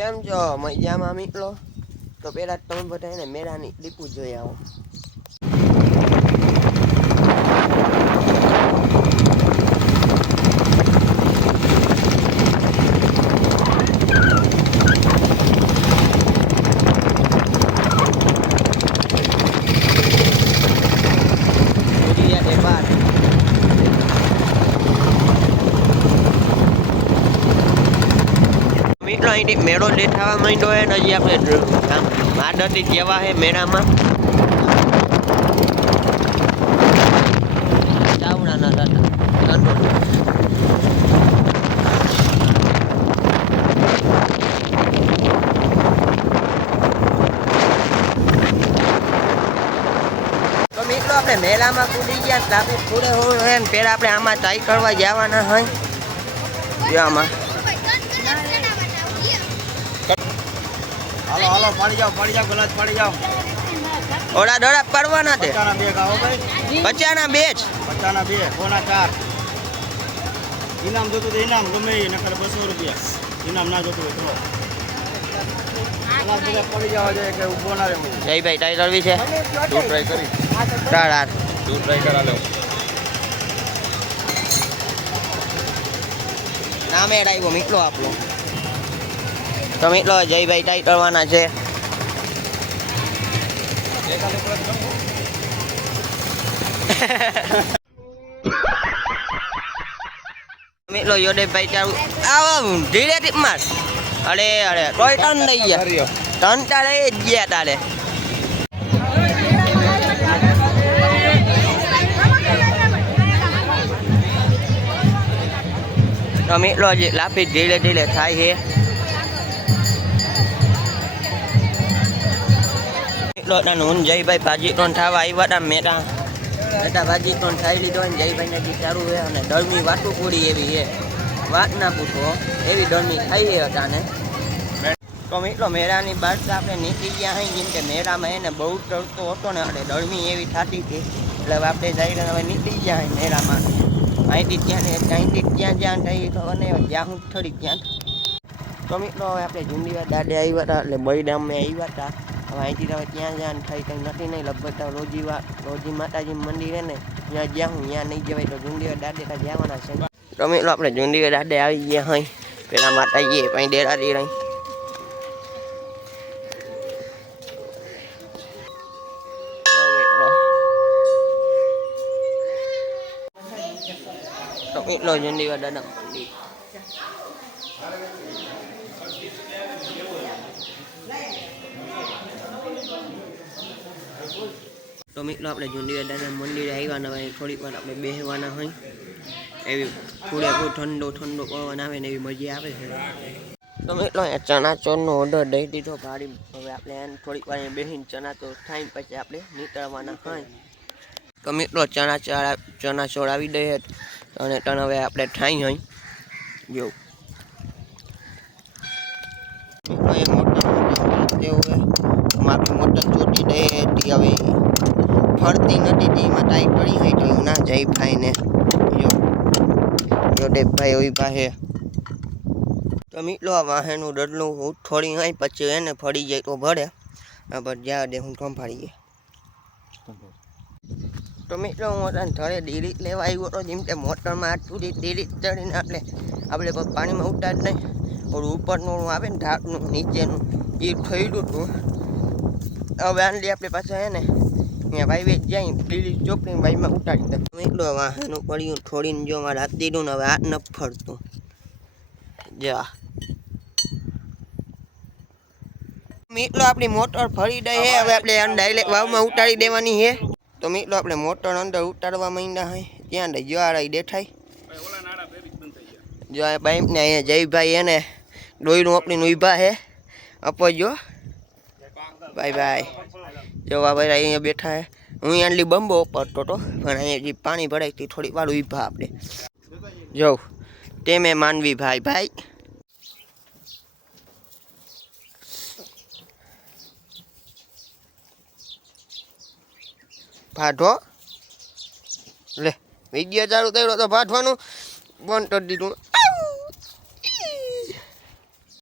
કેમ છો મજામાં મિત્રો? તો પહેલાં તમે બધા એને મેળાની દીપુ જોઈ આવો. મિત્રો અહીંથી મેળો દેખાવા માંડ્યો હોય ને હજી આપણે આદરથી જેવા હે મેળામાં ચાવડાના દાદા તો મિત્રો આપણે મેળામાં કૂદી ગયા ટ્રાફિક પૂરે હોય ને પહેલાં આપણે આમાં ચાઈ કરવા જવાના હોય આમાં. હાલો હાલો પાડી જાઓ ગલાસ પાડી જાઓ. ઓડા દોડા પડવાના છે. 50 ના 2 ગાઓ ભાઈ. 50 ના 2 જ. 50 ના 2 કોના 4. ઇનામ જોતું તો ઇનામ ગમે એ નકર 200 રૂપિયા. ઇનામ ના જોતું હોય ચલો. ગલાસ બધા પડી જવા જોઈએ કે ઊભો ના રહે. જયભાઈ ટ્રાય કરવી છે. તું ટ્રાય કરી. તું ટ્રાય કરા લે. નામે આવ્યો મિત્રો આપણો. તો મિત્રો જયભાઈ ટ્રાય કરવાના છે. મિત્રો યોદેભાઈ ચાલુ આવો ધીરેથી માર. અરે કોઈ ટન લઈ ગયા. ટન તારે જ ગયા તારે. તો મિત્રો જે લાફી ધીરે ધીરે થાય છે. હું જયભાઈ ભાજી ત્રણ થવા આવ્યા હતા મેટા ભાજી ત્રણ ખાઈ લીધો ને જયભાઈને જે સારું છે અને દળમી વાટું પૂરી એવી છે વાત ના પૂછો એવી દળમી ખાઈ હતા ને. તો મિત્રો મેળાની બહાર આપણે નીકળી ગયા હોય જેમ કે મેળામાં એને બહુ તરતો હતો ને એટલે દળમી એવી થતી હતી એટલે આપણે જઈને હવે નીકળી ગયા હોય મેળામાં. અહીંથી ત્યાં થઈ ખબર નહીં જ્યાં હું થોડીક ત્યાં. તો મિત્રો હવે આપણે ઝુંડીવા દાડે આવ્યા હતા એટલે બૈડામે આવ્યા હતા. હવે અહીંથી હવે ત્યાં જ્યાં થઈ કંઈ નથી નહીં લગભગ તો રોજી માતાજી મંદિર છે ને ત્યાં જ્યાં હું ત્યાં નહીં જવાય તો ઝુંડીવા દાડે ત્યાં જવાના છે. તો મિત્રો આપણે ઝુંડીવા દાડે આવી ગયા હોય પેલા માતાજીએ પછી ડેરાડી રહી. તો મિત્રો ઝુંડીવા દાદા મંદિર. તો મિત્રો આપણે ઝુંડીવા દાદા મંદિરે આવ્યા ને થોડીક વાર આપણે બેસવાના હોય એવી પૂરેપૂરો ઠંડો પવન આવે ને એવી મજા આવે છે. તો મિત્રો ચણા ચોરનો ઓર્ડર દઈ દીધો ભાડી. હવે આપણે થોડીક વાર બેસીને ચણા ચોર થાય પછી આપણે નીકળવાના હોય. તો મિત્રો ચણા ચોર આવી દઈએ અને તને હવે આપણે ઠાઈ હોય જેવું આપણી મોટર ચોટી દે હવે ફરતી નથી એમાં ટાઈટ પડી હોય તો એવું ના જાય ભાઈને જોડેભાઈ ઓઈ પાસે. તો મિત્રો આ વાહેનું ડડલું થોડી હોય પછી એને ફરી જાય તો ભરે પણ જ્યાં દે હું સંભાળીએ. તો મિત્રો હું ઘરે ડેરી લેવા આવ્યો હતો જેમ કે મોટરમાં હાથ સુધી ડેરી ચડીને આપણે પાણીમાં ઉતાર જ નહીં ઓલું ઉપરનું આવે ને ઢાકનું નીચેનું એ થયેલું હતું. હવે આંડી આપણે પાછા હે ને અહીંયા ભાઈ જાય ડેરી ચોકડીને ભાઈમાં ઉતારી દે. મિત્રો વાહનું પડ્યું થોડીને જો મારે હાથ દીધું ને હવે હાથ ન ફરતું જા. મિત્રો આપણી મોટર ફરી દઈ છે હવે આપણે ડાયરેક્ટ વાવમાં ઉતારી દેવાની છે. તો મિત્રો આપણે મોટર અંદર ઉતારવા માંડ્યા હોય ત્યાં જો આ દેખાય જો આ બાઈપને અહીંયા જયભાઈ એને ડોયરું આપણીને ઊભા છે અપજો બાય બાય. જો આ ભાઈ અહીંયા બેઠા છે. હું આટલી બંબો પડતો હતો પણ અહીંયા જે પાણી ભરાય થોડી વાર ઊભા આપણે જો તેમે માનવી ભાઈ ભાઠો લે વિડીયો ચાલુ કર્યો તો ભાઠવાનું બંધ કરી દીધું.